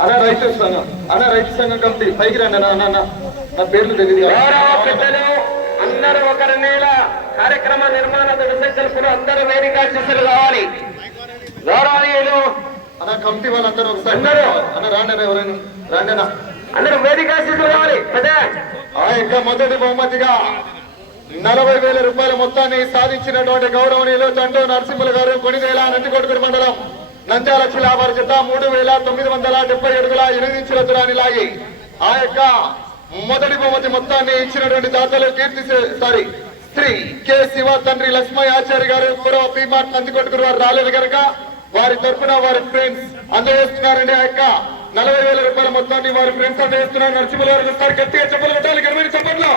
అన్న రైతు సంఘం అన్న రైతు సంఘం కమిటీ పైకి రండి అన్న అన్న, నా పేర్లు తెలియదు అందరూ ఒకరి నేల కార్యక్రమ నిర్మాణ దర్శకులు అందరూ వేదిక శిష్యులు కావాలి. గౌరవనీయులు అన్న కమిటీ వాళ్ళందరూ ఒకసారి అందరూ. అన్న రాండి ఎవరైనా రాండి అన్న. అందరూ వేదిక శిష్యులు కావాలి. పెద్ద. ఆ యొక్క మొదటి బహుమతిగా నలభై వేల రూపాయల మొత్తాన్ని సాధించినటువంటి గౌరవనీయులు చంటూ నరసింహులు గారు కొనిదేల నందికొట్టుకుడి మండలం నంద్యాల జిల్లా వారి జత మూడు వేల తొమ్మిది వందల డెబ్బై అడుగుల ఎనిమిది ఇంచుల దూరాన్ని లాగి ఆ యొక్క మొదటి బహుమతి మొత్తాన్ని ఇచ్చినటువంటి దాతలు కీర్తి సారీ శ్రీ కె శివ తండ్రి లక్ష్మయ్య ఆచార్య గారు కూడా పీమార్ట్ నందికొట్టుకుని వారు రాలేదు కనుక వారి తరఫున వారి ఫ్రెండ్స్ అందజేస్తున్నారండి. ఆ యొక్క నలభై వేల రూపాయల మొత్తాన్ని వారి ఫ్రెండ్స్ అందజేస్తున్నారు. నరసింహులు గారు గట్టిగా చెప్పలు కొట్టాలి. గర్వమైన చెప్పట్లో.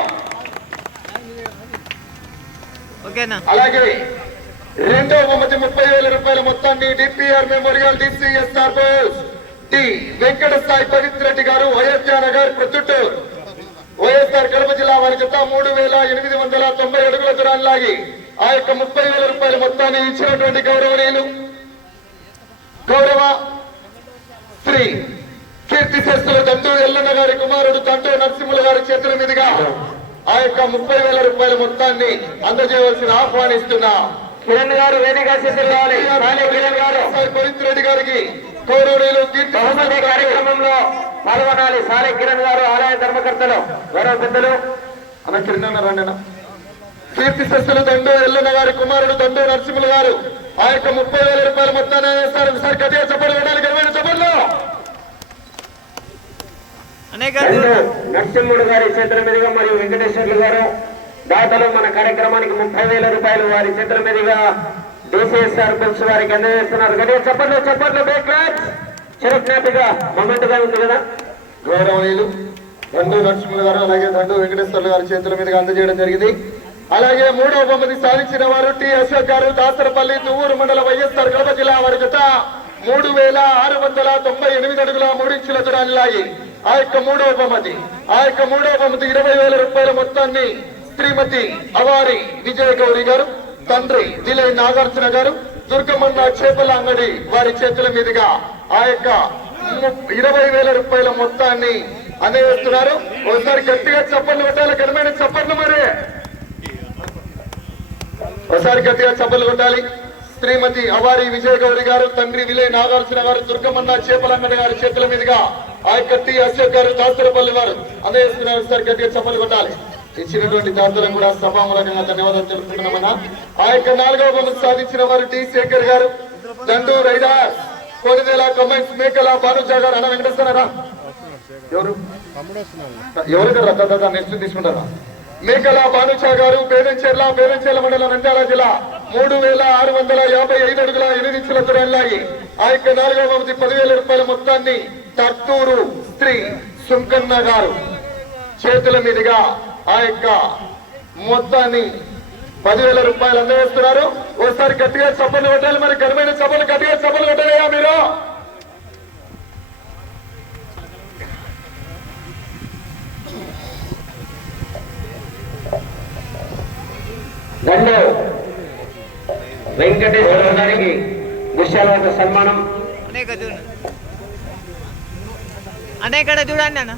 అలాగే రెండో బహుమతి ముప్పై వేల రూపాయల మొత్తాన్ని DPR memorial DCSR T Venkata Sai Pavitra Reddy garu Ayodhya Nagar Proddatur. YSR Kadapa జిల్లా వారి జత మూడు వేల ఎనిమిది వందల తొంభై అడుగుల దూరాన్ని లాగి ఆ యొక్క ముప్పై వేల రూపాయల మొత్తాన్ని ఇచ్చినటువంటి గౌరవనీయులు. గౌరవ శ్రీ కీర్తి శస్త్రుల దండు ఎల్లన్న గారి కుమారుడు దంతో నరసింహుల గారి చేతుల మీదుగా ఆ యొక్క ముప్పై వేల రూపాయల మొత్తాన్ని అందజేయవలసిన ఆహ్వానిస్తున్నా. కిరణ్ గారు వేదిక కిరణ్ గారు. రెడ్డి గారికి గౌరవనీయులు బహుమతి గారు. కార్యక్రమంలో పాల్గొనాలి. సాలే కిరణ్ గారు ఆలయ ధర్మకర్తలు. గౌరవ పెద్దలు. అన్న కిరణ్ రండి. కీర్తి శస్త్రులు దండు ఎల్లన్న గారి కుమారుడు దండు నరసింహులు గారు. ఆ యొక్క ముప్పై వేల రూపాయల మొత్తాన్ని ఒకసారి గట్టిగా చెప్పల్లో అనేక రెండు నరసింహుడు గారి చేతుల మీదుగా మరియు వెంకటేశ్వర్లు గారు దాతలు మన కార్యక్రమానికి ముప్పై వేల రూపాయలు వారి చేతుల మీదుగా డిసిఎస్ఆర్ బుక్స్ వారికి అందజేస్తున్నారు. గట్టిగా చెప్పట్లు చెప్పట్లు బేక్లాచ్ చిరజ్ఞాపిగా మొమెంట్గా ఉంది కదా? గౌరవనీయులు దండు నరసింహులు గారు అలాగే దండు వెంకటేశ్వర్లు గారి చేతుల మీదుగా అందజేయడం జరిగింది. అలాగే మూడవ బహుమతి సాధించిన వారు టి అశోక్ గారు దాసరపల్లి తువ్వూరు మండల వైఎస్ఆర్ కడప జిల్లా వారి జత మూడు వేల ఆరు వందల తొంభై ఎనిమిది అడుగుల మూడించుల దూరాన్ని లాగి ఆ యొక్క మూడవ బహుమతి ఆ యొక్క మూడవ బహుమతి ఇరవై వేల రూపాయల మొత్తాన్ని శ్రీమతి అవారి విజయ గౌరి గారు తండ్రి విలయ్ నాగార్జున గారు దుర్గమన్న చేపల అంగడి వారి చేతుల మీదుగా ఆ యొక్క ఇరవై వేల రూపాయల మొత్తాన్ని అందజేస్తున్నారు ఒకసారి గట్టిగా చప్పట్లు కొట్టాలి ఘనమైన చప్పట్లు మరి. ఒకసారి గట్టిగా చప్పట్లు కొట్టాలి. శ్రీమతి అవారి విజయ గౌరి గారు తండ్రి విలే నాగార్జున గారు దుర్గమన్న చేపలంగడి గారి చేతుల మీదుగా ఆ యొక్క టి అశోక్ గారు దాసరపల్లి వారు. అందజేస్తున్నారు సార్ గట్టిగా చెప్పలు కొట్టాలి. ఇచ్చినటువంటి దాతలకు కూడా సభామూలకంగా ధన్యవాదాలు తెలుపుతున్నామన్నా ఆ యొక్క నాలుగవ బహుమతి సాధించిన వారు టి శేఖర్ గారు దండు రైడార్ కోడిదేల కమెంట్స్ మేకల బానుజా గారు అన్న వెంకటేశ్వరరా ఎవరు? ఎవరు కదా? నెక్స్ట్ తీసుకుంటారా? మేకల భానుచా గారు పేరంచెర్ల పేరంచెర్ల మండలం నంద్యాల జిల్లా. మూడు వేల ఆరు వందల యాభై ఐదు అడుగుల ఎనిమిది ఇంచుల దూరంలాగి ఆ యొక్క నాలుగవ పదివేల రూపాయల మొత్తాన్ని తత్తూరు శ్రీ సుంకన్న గారు చేతుల మీదుగా ఆ యొక్క మొత్తాన్ని పదివేల రూపాయలు అందజేస్తున్నారు. ఒకసారి గట్టిగా చప్పలు కొట్టాలి. మరి ఘనమైన చప్పలు గట్టిగా చప్పలు కొట్టాలయ్యా మీరు? రెండు వెంకటేశ్వర గారికి విశాలమైన సన్మానం. అనేక చూడండి అనేక చూడండి అన్న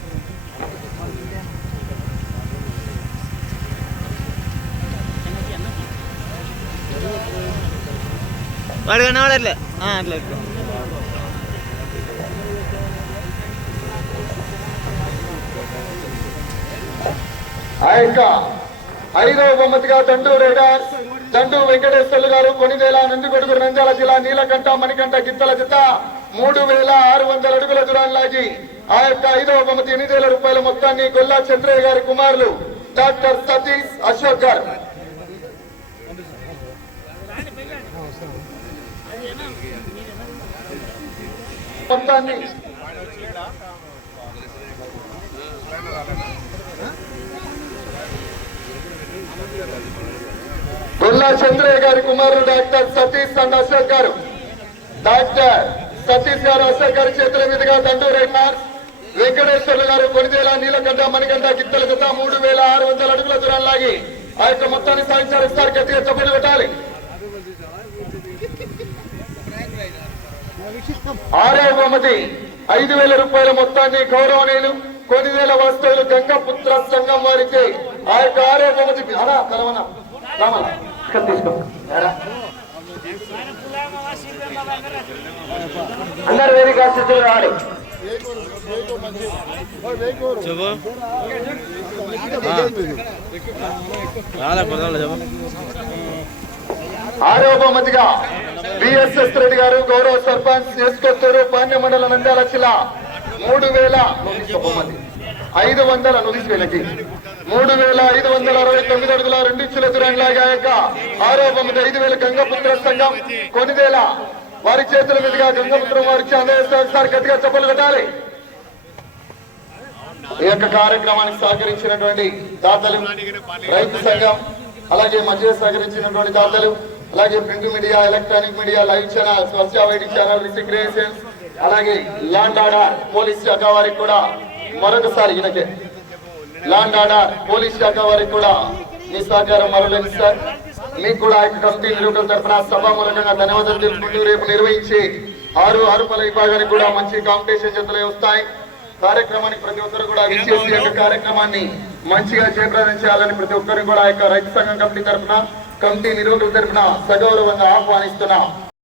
వాడు కనబడట్లే ఆ, అట్లా ఇట్లా. ఆ యొక్క ఐదవ బహుమతిగా దండు రైడర్ దండు వెంకటేశ్వర్లు గారు కొనిదేల నందికొడుకు నంద్యాల జిల్లా నీలకంఠ మణికంఠ గిత్తల జత మూడు వేల ఆరు వందల అడుగుల దూరాన్ని లాగి ఆ యొక్క ఐదవ బహుమతి ఎనిమిది వేల రూపాయల మొత్తాన్ని గొల్లా చంద్రయ్య గారి కుమారులు డాక్టర్ సతీష్ అశోక్ గారు. మొత్తాన్ని గొల్లా చంద్రయ్య గారి కుమారుడు doctor Satish and Ashok garu. Doctor Satish గారు అశోక్ గారి చేతుల మీదుగా దండూరు రైట్నార్ వెంకటేశ్వర్లు గారు కొనిదేల నీలగడ్డ మణిగడ్డ గిత్తల జత మూడు వేల ఆరు వందల అడుగుల దూరం లాగి ఆ యొక్క మొత్తాన్ని సాధించారు సార్ గట్టిగా చప్పట్లు పెట్టాలి ఆరో బహుమతి ఐదు వేల రూపాయల మొత్తాన్ని గౌరవనీయులు కొన్ని వేల వస్తువులు గంగపుత్ర సంఘం వారికి ఆ యొక్క ఆరో బహుమతి. తీసుకో. అందరు వేదిక స్థితులు రావాలి చెప్పు చాలా పదాలు చెప్పు బహుమతిగా బిఎస్ఎస్ రెడ్డి గారు గౌరవ సర్పంచ్ ఎస్కొత్తూరు పాండ్య మండల నంద్యాల జిల్లా మూడు వేల ఐదు వందల నుదిసి వేలకి మూడు వేల ఐదు వందల అరవై తొమ్మిది అడుగుల రెండు ఇచ్చుల దురంలాగా యొక్క ఆరో ఐదు వేల గంగపుత్ర సంఘం కొనిదేల వారి చేతుల మీదుగా గంగపుత్రం వారికి అందజేస్తారు గట్టిగా చెప్పలు పెట్టాలి ఈ యొక్క కార్యక్రమానికి సహకరించినటువంటి దాతలు రైతు సంఘం అలాగే మధ్య సహకరించినటువంటి దాతలు అలాగే print media electronic media live channel స్వచ్ఛ వైడి ఛానల్ రిసిక్రియేషన్ అలాగే ల్యాండ్ ఆర్డర్ పోలీస్ శాఖ వారికి కూడా మరొకసారి ఈయనకే ల్యాండ్ ఆర్డర్ పోలీస్ శాఖ వారికి కూడా మీ సహకారం మరలేదు సార్ మీకు కూడా యొక్క కమిటీ నిరూపణ తరఫున సభ మూలకంగా ధన్యవాదాలు తెలుపుకుంటూ రేపు నిర్వహించి ఆరు ఆరుపల విభాగానికి కూడా మంచి కాంపిటీషన్ జతలే వస్తాయి. కార్యక్రమానికి ప్రతి ఒక్కరు కూడా విచ్చేసి యొక్క కార్యక్రమాన్ని మంచిగా జయప్రదం చేయాలని ప్రతి ఒక్కరు కూడా యొక్క రైతు సంఘం కమిటీ తరఫున కమిటీ నిర్వాహకుల తరఫున సగౌరవంగా ఆహ్వానిస్తున్నాం.